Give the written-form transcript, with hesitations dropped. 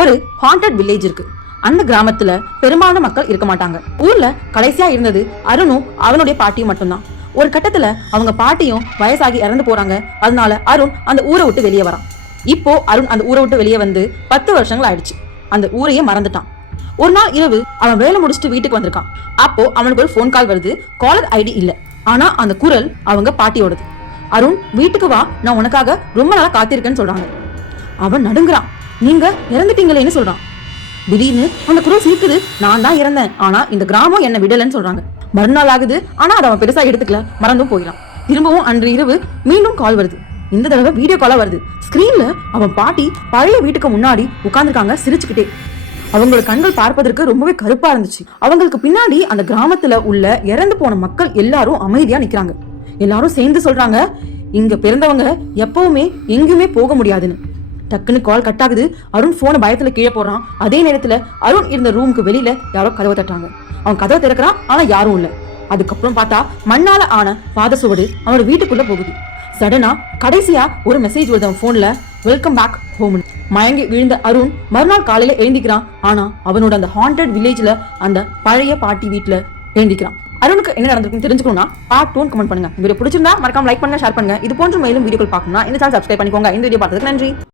ஒரு haunted village இருக்கு. அந்த கிராமத்துல பெரும்பாலான மக்கள் இருக்க மாட்டாங்க. ஊர்ல கடைசியா இருந்தது அருணும் அவனுடைய பாட்டியும் மட்டும்தான். ஒரு கட்டத்துல அவங்க பாட்டியும் வயசாகி இறந்து போறாங்க. அதனால அருண் அந்த ஊரை விட்டு வெளியே வரான். இப்போ அருண் அந்த ஊரை விட்டு வெளியே வந்து 10 வருஷங்கள் ஆயிடுச்சு. அந்த ஊரையே மறந்துட்டான். ஒரு நாள் இரவு அவன் வேலை முடிச்சுட்டு வீட்டுக்கு வந்திருக்கான். அப்போ அவனுக்கு ஒரு போன் கால் வருது. காலர் ஐடி இல்ல, ஆனா அந்த குரல் அவங்க பாட்டியோடது. அருண், வீட்டுக்கு வா, நான் உனக்காக ரொம்ப நாளா காத்திருக்கேன்னு சொல்றாங்க. அவன் நடுங்குறான். நீங்க இறந்துட்டீங்களேன்னு சொல்றான். திடீர்னு அந்த குரல் சிரிக்குது. நான் தான் இறந்தேன், ஆனா இந்த கிராமம் என்ன விடலன்னு சொல்றாங்க. மறுநாள் ஆகுது, ஆனா அதை அவன் பெருசா எடுத்துக்கல, மறந்தும் போயிடலாம். திரும்பவும் அன்று இரவு மீண்டும் கால் வருது. இந்த தடவை வீடியோ காலா வருது. ஸ்கிரீன்ல அவன் பாட்டி பழைய வீட்டுக்கு முன்னாடி உட்கார்ந்துருக்காங்க, சிரிச்சுக்கிட்டே. அவங்களோட கண்கள் பார்ப்பதற்கு ரொம்பவே கருப்பா இருந்துச்சு. அவங்களுக்கு பின்னாடி அந்த கிராமத்துல உள்ள இறந்து போன மக்கள் எல்லாரும் அமைதியா நிக்கிறாங்க. எல்லாரும் சேர்ந்து சொல்றாங்க, இங்க பிறந்தவங்க எப்பவுமே எங்குமே போக முடியாதுன்னு. டக்குன்னு கால் கட் ஆகுது. அருண் போனை பயத்துல கீழே போறான். அதே நேரத்துல அருண் இருந்த ரூமுக்கு வெளியில யாரோ கதவை தட்டுறாங்க. அவன் கதவை திறக்கிறான், ஆனா யாரும் இல்ல. அதுக்கப்புறம் பார்த்தா மண்ணால ஆன பாத சுவடு அவனோட வீட்டுக்குள்ள போகுது. சடனா கடைசியா ஒரு மெசேஜ் வருது அவன் போன்ல, வெல்கம் பேக் ஹோம். மயங்கி விழுந்த அருண் மறுநாள் காலையில எழுந்திக்கிறான். ஆனா அவனோட அந்த ஹாண்டட் வில்லேஜ்ல அந்த பழைய பாட்டி வீட்டுல எழுந்திக்கிறான். அருணுக்கு என்ன நடந்திருக்குன்னு தெரிஞ்சுக்கணும்னா பார்ட் 2 கமெண்ட் பண்ணுங்க. வீடியோ பிடிச்சிருந்தா மறக்காம லைக் பண்ணுங்க, ஷேர் பண்ணுங்க. இது போன்ற மேலும் வீடியோக்கள் பார்க்கணும்னா இந்த சேனல் சப்ஸ்கிரைப் பண்ணிக்கோங்க. இந்த வீடியோ பார்த்ததுக்கு நன்றி.